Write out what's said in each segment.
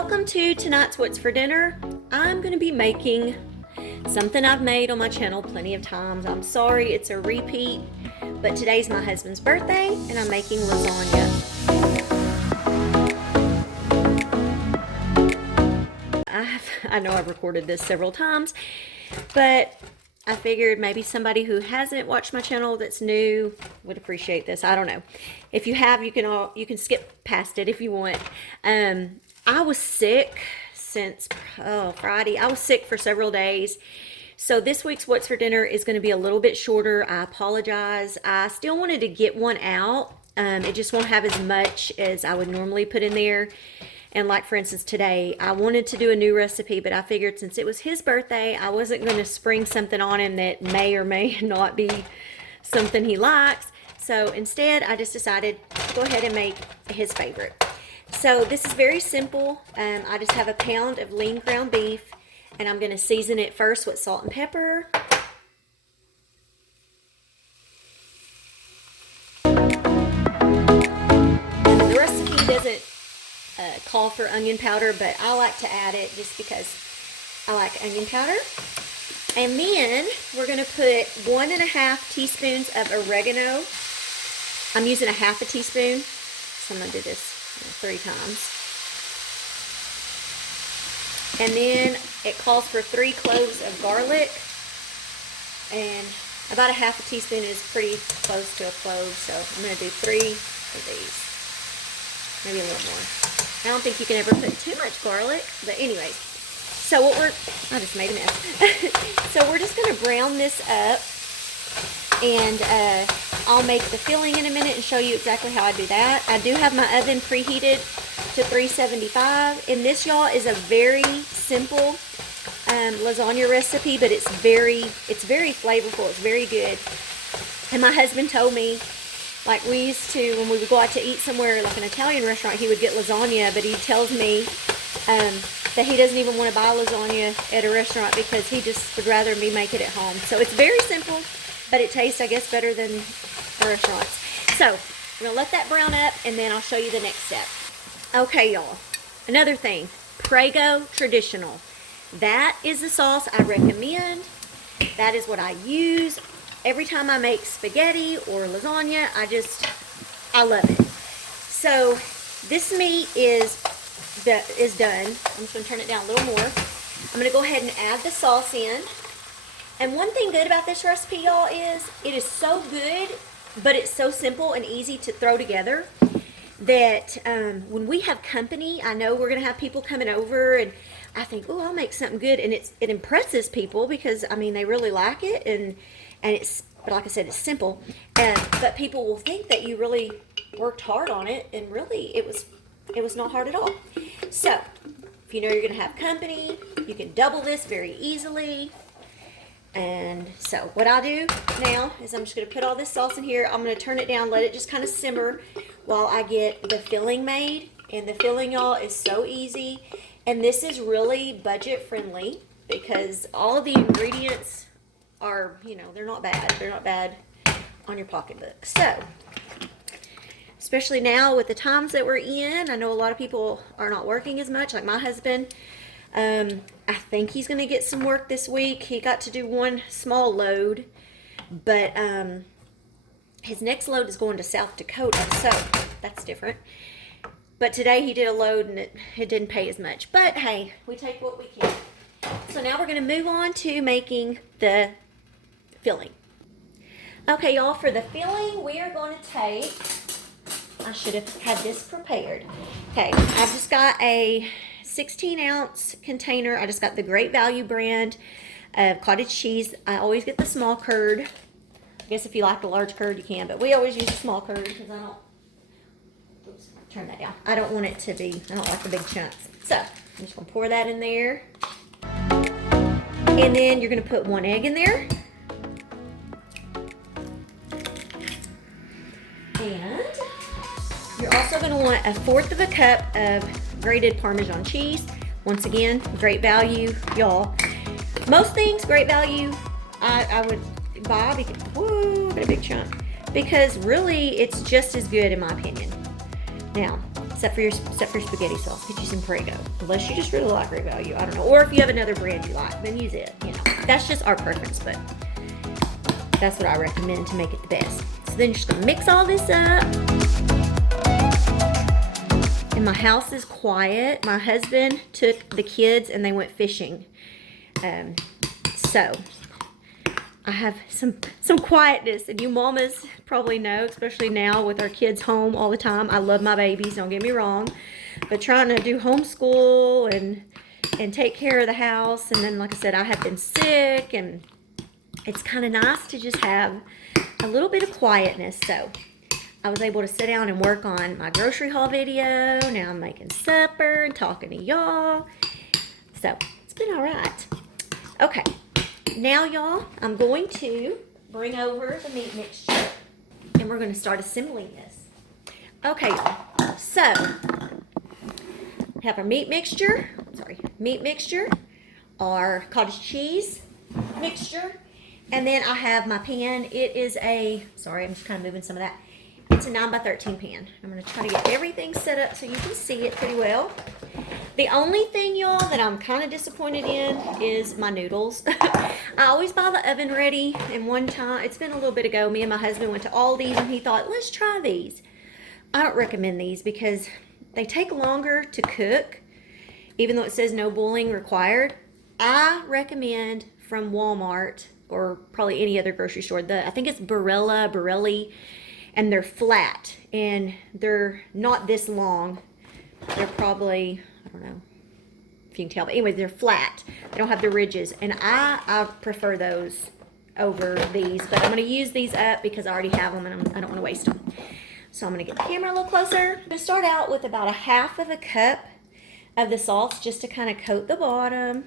Welcome to tonight's What's for Dinner. I'm going to be making something I've made on my channel plenty of times. I'm sorry it's a repeat, but today's my husband's birthday and I'm making lasagna. I know I've recorded this several times, but I figured maybe somebody who hasn't watched my channel that's new would appreciate this. I don't know. If you have, you can skip past it if you want. I was sick since Friday. I was sick for several days. So this week's What's for Dinner is going to be a little bit shorter. I apologize. I still wanted to get one out. It just won't have as much as I would normally put in there. And like for instance today, I wanted to do a new recipe, but I figured since it was his birthday, I wasn't going to spring something on him that may or may not be something he likes. So instead, I just decided to go ahead and make his favorite. So this is very simple. I just have a pound of lean ground beef, and I'm going to season it first with salt and pepper. The recipe doesn't call for onion powder, but I like to add it just because I like onion powder. And then we're going to put 1.5 teaspoons of oregano. I'm using a half a teaspoon, so I'm going to do this 3 times. And then it calls for 3 cloves of garlic, and about a half a teaspoon is pretty close to a clove, so I'm going to do 3 of these, maybe a little more. I don't think you can ever put too much garlic, but anyways. So I just made a mess. So we're just going to brown this up, and I'll make the filling in a minute and show you exactly how I do that. I do have my oven preheated to 375, and this, y'all, is a very simple lasagna recipe, but it's very flavorful. It's very good. And my husband told me, like, we used to, when we would go out to eat somewhere, like an Italian restaurant, he would get lasagna, but he tells me that he doesn't even want to buy lasagna at a restaurant because he just would rather me make it at home. So it's very simple, but it tastes, I guess, better than restaurants. So we're going to let that brown up, and then I'll show you the next step. Okay, y'all. Another thing, Prego Traditional. That is the sauce I recommend. That is what I use every time I make spaghetti or lasagna. I love it. So this meat is done. I'm just going to turn it down a little more. I'm going to go ahead and add the sauce in. And one thing good about this recipe, y'all, is it is so good, but it's so simple and easy to throw together that when we have company, I know we're going to have people coming over, and I think, oh, I'll make something good, and it impresses people because, I mean, they really like it, and it's, but like I said, it's simple, but people will think that you really worked hard on it, and really it was not hard at all. So if you know you're going to have company, you can double this very easily. And so what I'll do now is I'm just going to put all this sauce in here. I'm going to turn it down, let it just kind of simmer while I get the filling made. And the filling, y'all, is so easy. And this is really budget friendly because all of the ingredients are, you know, they're not bad. They're not bad on your pocketbook. So, especially now with the times that we're in, I know a lot of people are not working as much, like my husband. I think he's going to get some work this week. He got to do one small load, but his next load is going to South Dakota, so that's different. But today he did a load, and it didn't pay as much. But hey, we take what we can. So now we're going to move on to making the filling. Okay, y'all, for the filling, we are going to take, I should have had this prepared. Okay, I've just got a 16-ounce container. I just got the Great Value brand of cottage cheese. I always get the small curd. I guess if you like the large curd, you can, but we always use the small curd because I don't, oops, turn that down. I don't want it to be, I don't like the big chunks. So I'm just going to pour that in there. And then you're going to put 1 egg in there. And you're also going to want 1/4 of a cup of grated Parmesan cheese. Once again, Great Value, y'all. Most things, Great Value, I would buy because, whoa, got a big chunk. Because really, it's just as good in my opinion. Now, except for your spaghetti sauce. Get you some Prego, unless you just really like Great Value. I don't know. Or if you have another brand you like, then use it. You know, that's just our preference, but that's what I recommend to make it the best. So then you're just gonna mix all this up. And my house is quiet. My husband took the kids and they went fishing. So I have some quietness, and you mamas probably know, especially now with our kids home all the time. I love my babies, don't get me wrong, but trying to do homeschool and take care of the house, and then like I said, I have been sick, and it's kind of nice to just have a little bit of quietness. So I was able to sit down and work on my grocery haul video. Now I'm making supper and talking to y'all. So it's been all right. Okay, now y'all, I'm going to bring over the meat mixture and we're going to start assembling this. Okay, y'all, so have our meat mixture, our cottage cheese mixture, and then I have my pan. It is a, sorry, I'm just kind of moving some of that. It's a 9x13 pan. I'm going to try to get everything set up so you can see it pretty well. The only thing, y'all, that I'm kind of disappointed in is my noodles. I always buy the oven ready, and one time, it's been a little bit ago, me and my husband went to Aldi's and he thought, let's try these. I don't recommend these because they take longer to cook, even though it says no boiling required. I recommend from Walmart or probably any other grocery store, I think it's Borelli, and they're flat and they're not this long. They're probably, I don't know if you can tell, but anyway, they're flat. They don't have the ridges, and I prefer those over these, but I'm going to use these up because I already have them and I don't want to waste them. So I'm going to get the camera a little closer. I'm going to start out with about 1/2 cup of the sauce just to kind of coat the bottom,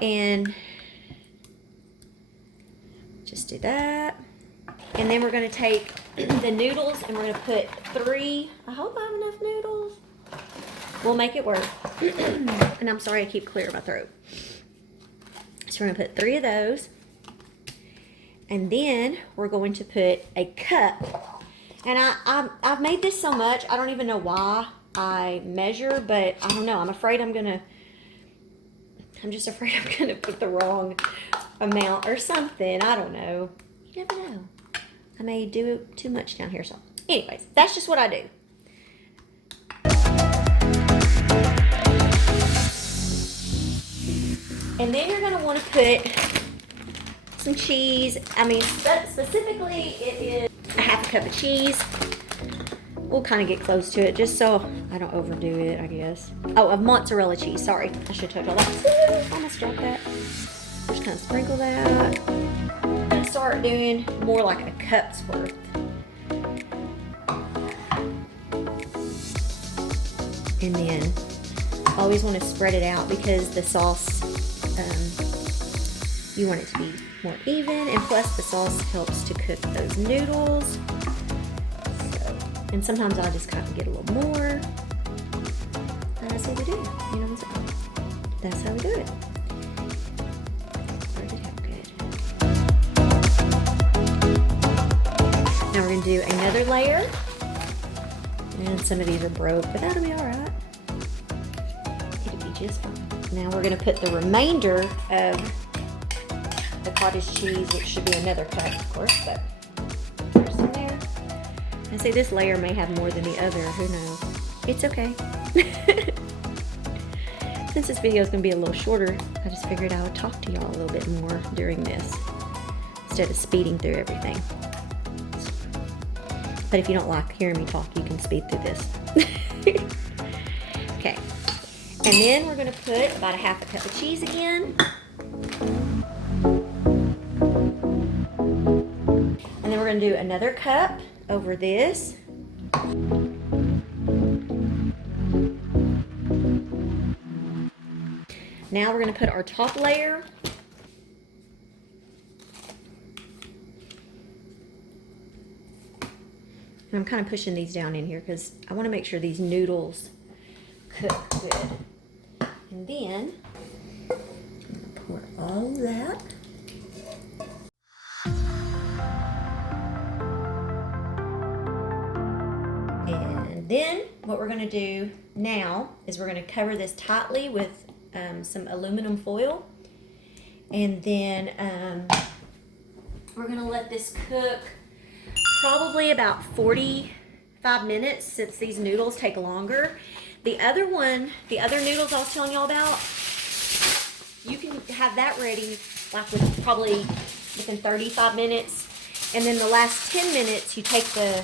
and just do that. And then we're going to take the noodles and we're going to put 3, I hope I have enough noodles. We'll make it work. And I'm sorry I keep clearing my throat. So we're going to put 3 of those. And then we're going to put a cup. And I've made this so much, I don't even know why I measure, but I don't know. I'm just afraid I'm going to put the wrong amount or something. I don't know. You never know. I may do too much down here. So anyways, that's just what I do. And then you're going to want to put some cheese. I mean, specifically it is 1/2 cup of cheese. We'll kind of get close to it just so I don't overdo it, I guess. Oh, of mozzarella cheese. Sorry, I should have told y'all that. I almost dropped that. Just kind of sprinkle that. I'm going to start doing more like a cup's worth. And then I always want to spread it out because the sauce, you want it to be more even, and plus the sauce helps to cook those noodles. So, and sometimes I just kind of get a little more. That's what we do. You know what I'm saying? That's how we do it. Spread it out good. Now we're going to do another layer. And some of these are broke, but that'll be alright. It'll be just fine. Now we're going to put the remainder of the cottage cheese, which should be another cup, of course, but there's some there. And see, this layer may have more than the other, who knows. It's okay. Since this video is going to be a little shorter, I just figured I would talk to y'all a little bit more during this instead of speeding through everything. But if you don't like hearing me talk, you can speed through this. Okay. And then we're going to put about 1/2 cup of cheese again. And then we're going to do another cup over this. Now we're going to put our top layer. And I'm kind of pushing these down in here because I want to make sure these noodles cook good. And then I'm going to pour all of that. And then what we're gonna do now is we're gonna cover this tightly with some aluminum foil. And then we're gonna let this cook probably about 45 minutes since these noodles take longer. The other noodles I was telling y'all about, you can have that ready like probably within 35 minutes. And then the last 10 minutes, you take the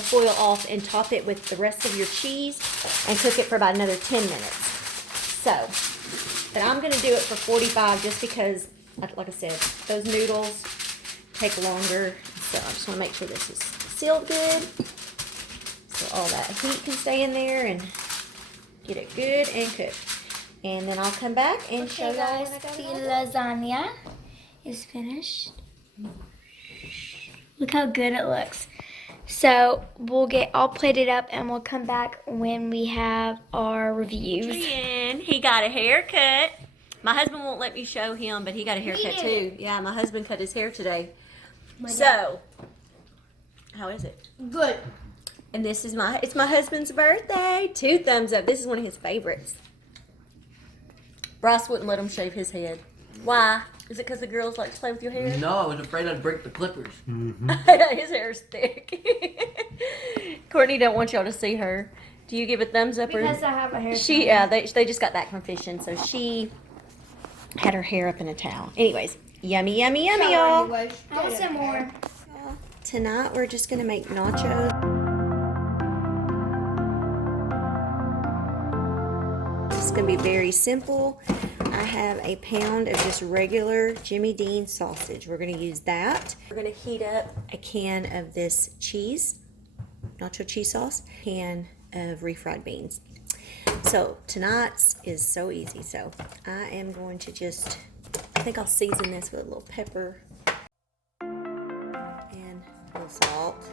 foil off and top it with the rest of your cheese and cook it for about another 10 minutes. So, but I'm gonna do it for 45 just because, like I said, those noodles take longer. So I just wanna make sure this is sealed good, so all that heat can stay in there and get it good and cooked. And then I'll come back and show you guys the lasagna is finished. Look how good it looks. So we'll get all plated up and we'll come back when we have our reviews. Adrian, he got a haircut. My husband won't let me show him, but he got a haircut too. Yeah, my husband cut his hair today. So, how is it? Good. And this is it's my husband's birthday. 2 thumbs up. This is one of his favorites. Bryce wouldn't let him shave his head. Why? Is it because the girls like to play with your hair? No, I was afraid I'd break the clippers. His hair's thick. Courtney don't want y'all to see her. Do you give a thumbs up? Because I have a hair. They just got back from fishing, so she had her hair up in a towel. Anyways, yummy, yummy, yummy, y'all. I want some more. Tonight we're just gonna make nachos. This is gonna be very simple. I have a pound of just regular Jimmy Dean sausage. We're gonna use that. We're gonna heat up a can of this cheese, nacho cheese sauce, can of refried beans. So tonight's is so easy. So I am going to I think I'll season this with a little pepper and a little salt.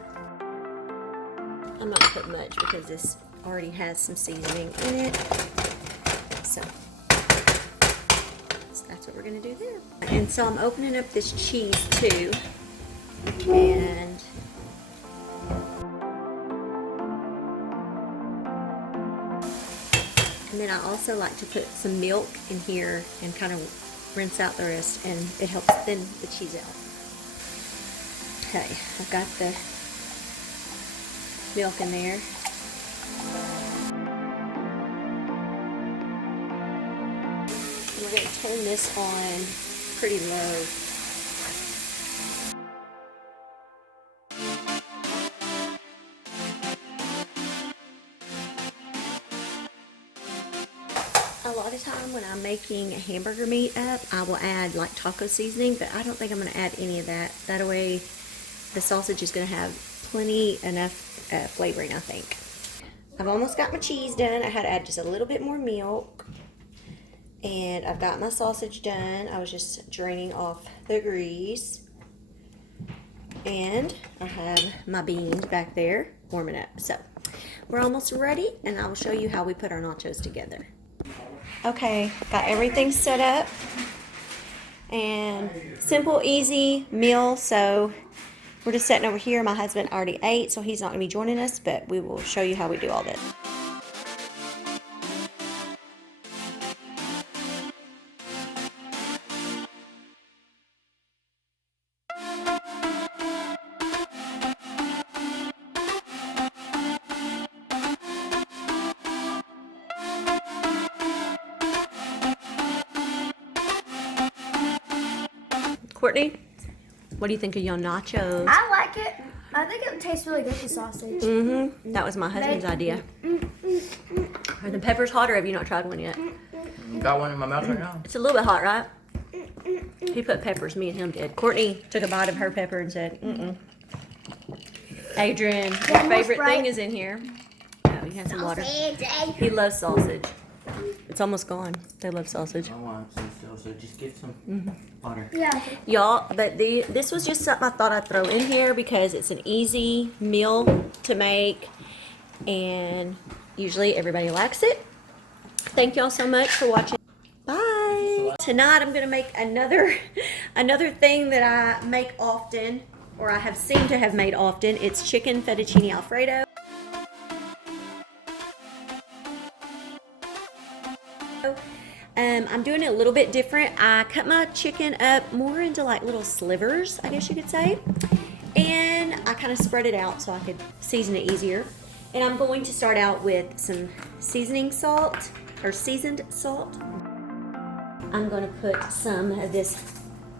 I'm not gonna put much because this already has some seasoning in it. So that's what we're gonna do there. And so I'm opening up this cheese too. And then I also like to put some milk in here and kind of rinse out the rest, and it helps thin the cheese out. Okay, I've got the milk in there. And we're going to turn this on pretty low. A lot of time when I'm making hamburger meat up, I will add like taco seasoning, but I don't think I'm going to add any of that. That way the sausage is going to have enough flavoring, I think. I've almost got my cheese done. I had to add just a little bit more milk. And I've got my sausage done. I was just draining off the grease. And I have my beans back there warming up. So we're almost ready, and I will show you how we put our nachos together. Okay, got everything set up. And simple, easy meal. So we're just sitting over here. My husband already ate, so he's not going to be joining us, but we will show you how we do all this. Courtney, what do you think of your nachos? I like it. I think it tastes really good with sausage. Mm-hmm. That was my husband's idea. Are the peppers hot, or have you not tried one yet? Got one in my mouth right now. It's a little bit hot, right? He put peppers, me and him did. Courtney took a bite of her pepper and said, mm-mm. Adrian, your favorite thing is in here. Oh, you had some water. He loves sausage. It's almost gone. They love sausage. I want some still, so just get some water. Yeah. Y'all, but this was just something I thought I'd throw in here because it's an easy meal to make, and usually everybody likes it. Thank y'all so much for watching. Bye. Tonight I'm gonna make another thing that I make often, or I have seemed to have made often. It's chicken fettuccine alfredo. I'm doing it a little bit different. I cut my chicken up more into like little slivers, I guess you could say. And I kind of spread it out so I could season it easier. And I'm going to start out with some seasoning salt, or seasoned salt. I'm going to put some of this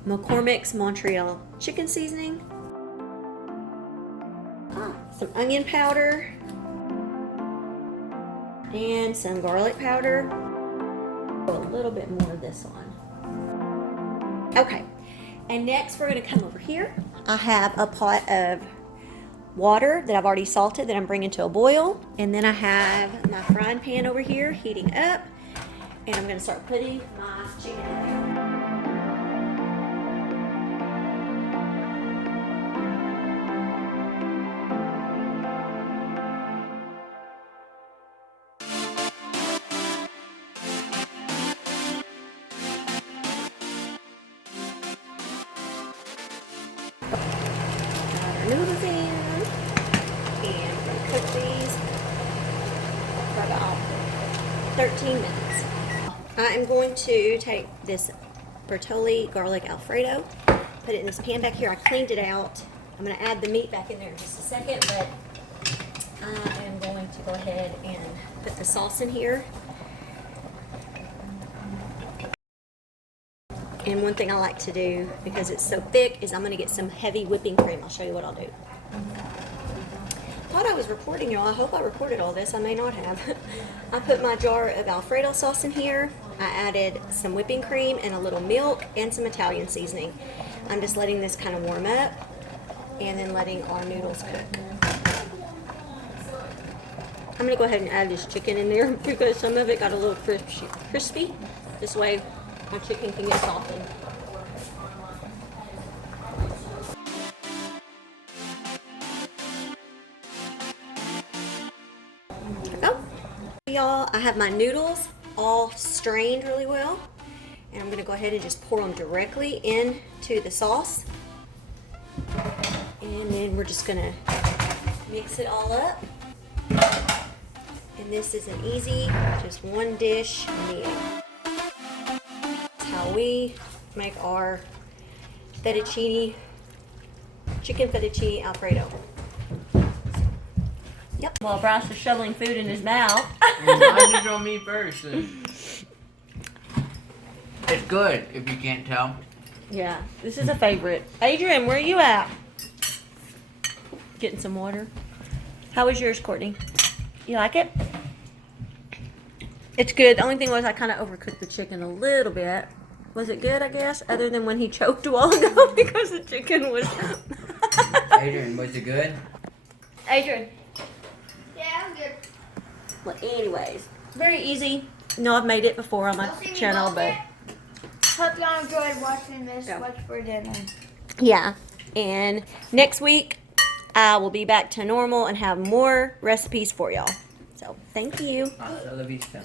McCormick's Montreal chicken seasoning. Some onion powder. And some garlic powder. A little bit more of this on. Okay, and next we're going to come over here. I have a pot of water that I've already salted that I'm bringing to a boil, and then I have my frying pan over here heating up, and I'm going to start putting my chicken in there. Noodles in, and we're gonna cook these for about 13 minutes. I am going to take this Bertolli garlic alfredo, put it in this pan back here. I cleaned it out. I'm going to add the meat back in there in just a second, but I am going to go ahead and put the sauce in here. And one thing I like to do, because it's so thick, is I'm going to get some heavy whipping cream. I'll show you what I'll do. Thought I was recording, y'all. I hope I recorded all this. I may not have. I put my jar of Alfredo sauce in here. I added some whipping cream and a little milk and some Italian seasoning. I'm just letting this kind of warm up and then letting our noodles cook. I'm going to go ahead and add this chicken in there because some of it got a little crispy. This way my chicken can get softened. Oh, y'all, I have my noodles all strained really well, and I'm going to go ahead and just pour them directly into the sauce, and then we're just going to mix it all up. And this is an easy, just one dish meal. How we make our fettuccine, chicken fettuccine alfredo. Yep. Well, Bryce is shoveling food in his mouth. I did it on me first. It's good, if you can't tell. Yeah, this is a favorite. Adrian, where are you at? Getting some water. How was yours, Courtney? You like it? It's good. The only thing was I kind of overcooked the chicken a little bit. Was it good, I guess? Other than when he choked a while ago because the chicken was... Adrian, was it good? Adrian. Yeah, I'm good. Well, anyways, very easy. You know, I've made it before on my channel, but... Hope y'all enjoyed watching this. Yeah. Watch for dinner. Yeah. And next week, I will be back to normal and have more recipes for y'all. So, thank you. Hasta la vista.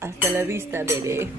Hasta la vista, baby.